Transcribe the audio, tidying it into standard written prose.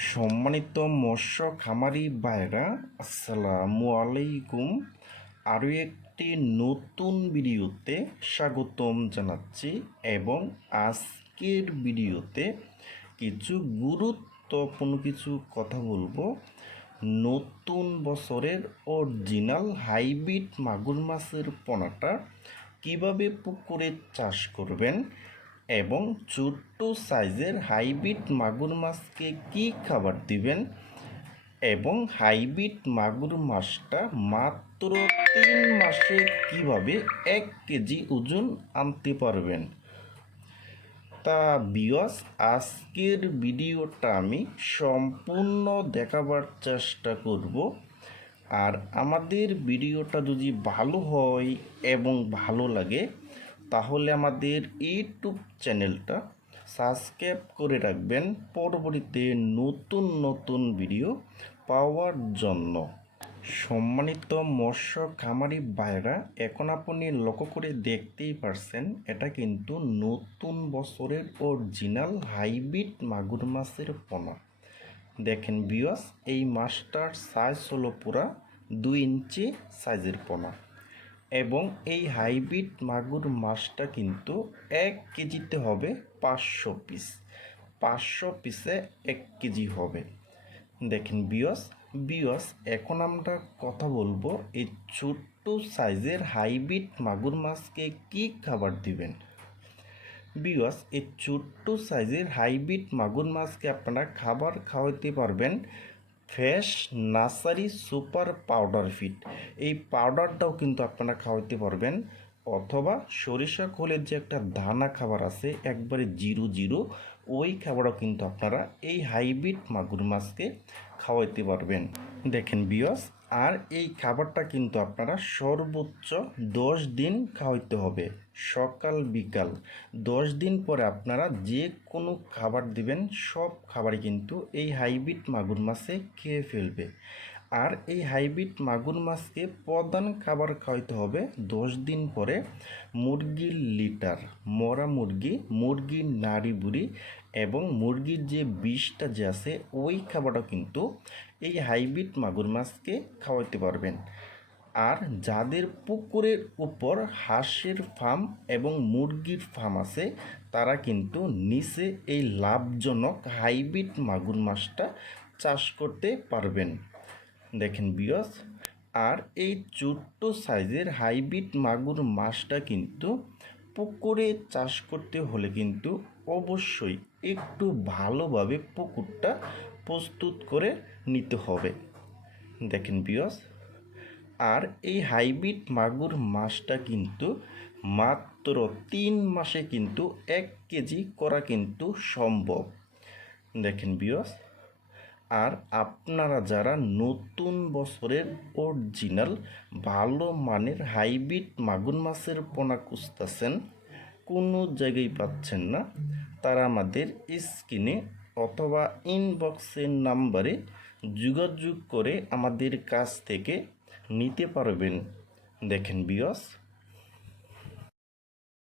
সম্মানিত মৎস্য খামারি ভাইরা, আসসালামু আলাইকুম। আরও একটি নতুন ভিডিওতে স্বাগতম জানাচ্ছি এবং আজকের ভিডিওতে কিছু গুরুত্বপূর্ণ কিছু কথা বলবো। নতুন বছরের অরিজিনাল হাইব্রিড মাগুর মাছের পোনাটা কিভাবে পুকুরে চাষ করবেন এবং ছোট্ট সাইজের হাইব্রিড মাগুর মাছকে কী খাবার দিবেন এবং হাইব্রিড মাগুর মাছটা মাত্র 3 মাসে কিভাবে 1 কেজি ওজন আনতে পারবেন। তা ভিউয়ার্স, আজকের ভিডিওটা আমি সম্পূর্ণ দেখাবার চেষ্টা করব। আর আমাদের ভিডিওটা যদি ভালো হয় এবং ভালো লাগে তাহলে আমাদের ইউটিউব চ্যানেলটা সাবস্ক্রাইব করে রাখবেন পরবর্তীতে নতুন নতুন ভিডিও পাওয়ার জন্য। সম্মানিত মৎস্য খামারি ভাইরা, এখন আপনি লক্ষ্য করে দেখতেই পারছেন এটা কিন্তু নতুন বছরের অরিজিনাল হাইব্রিড মাগুর মাছের পোনা। দেখেন ভিউয়ার্স, এই মাছটার সাইজ হলো পুরা 2 ইঞ্চি সাইজের পোনা এবং এই হাইব্রিড মাগুর মাছটা কিন্তু 1 কেজিতে হবে 500 পিস। 500 পিসে 1 কেজি হবে। দেখেন ভিউয়ার্স, এখন আমরা কথা বলবো এই ছোট্ট সাইজের হাইব্রিড মাগুর মাছকে কি খাবার দিবেন। ভিউয়ার্স, এই ছোট্ট সাইজের হাইব্রিড মাগুর মাছকে আপনারা খাবার খাওয়াতে পারবেন fresh nursery super powder feed. এই পাউডারটাও কিন্তু আপনারা খাওয়াতে পারবেন, অথবা সরিষা খোলের যে একটা দানা খাবার আছে একবারে 0 ওই খাবারও কিন্তু আপনারা এই হাইব্রিড মাগুর মাছকে খাওয়াইতে পারবেন। দেখেন ভিউয়ার্স, আর এই খাবারটা কিন্তু আপনারা সর্বোচ্চ 10 দিন খাওয়াইতে হবে, সকাল বিকাল। 10 দিন পরে আপনারা যে কোনো খাবার দিবেন সব খাবারই কিন্তু এই হাইব্রিড মাগুর মাছে খেয়ে ফেলবে। আর এই হাইব্রিড মাগুর মাছকে প্রধান খাবার খাওয়াইতে হবে 10 দিন পরে মুরগির লিটার, মরা মুরগি, মুরগির নাড়ি বুড়ি এবং মুরগির যে বিষটা যে আছে ওই খাবারটা কিন্তু এই হাইব্রিড মাগুর মাছকে খাওয়াইতে পারবেন। আর যাদের পুকুরের উপর হাঁসের ফার্ম এবং মুরগির ফার্ম আছে তারা কিন্তু নিচে এই লাভজনক হাইব্রিড মাগুর মাছটা চাষ করতে পারবেন। দেখেন ভিউয়ার্স, আর এই ছোট্ট সাইজের হাইব্রিড মাগুর মাছটা কিন্তু পুকুরে চাষ করতে হলে কিন্তু অবশ্যই একটু ভালোভাবে পুকুরটা প্রস্তুত করে নিতে হবে। দেখেন ভিউয়ার্স, আর এই হাইব্রিড মাগুর মাছটা কিন্তু মাত্র 3 মাসে কিন্তু 1 কেজি করা কিন্তু সম্ভব। দেখেন ভিউয়ার্স, আর আপনারা যারা নতুন বছরের অরিজিনাল ভালো মানের হাইব্রিড মাগুর মাছের পোনা খুঁজতেছেন, কোনো জায়গায় পাচ্ছেন না, তারা আমাদের স্ক্রিনে অথবা ইনবক্সের নাম্বারে যোগাযোগ করে আমাদের কাছ থেকে নিতে পারবেন। দেখেন ভিউয়ার্স,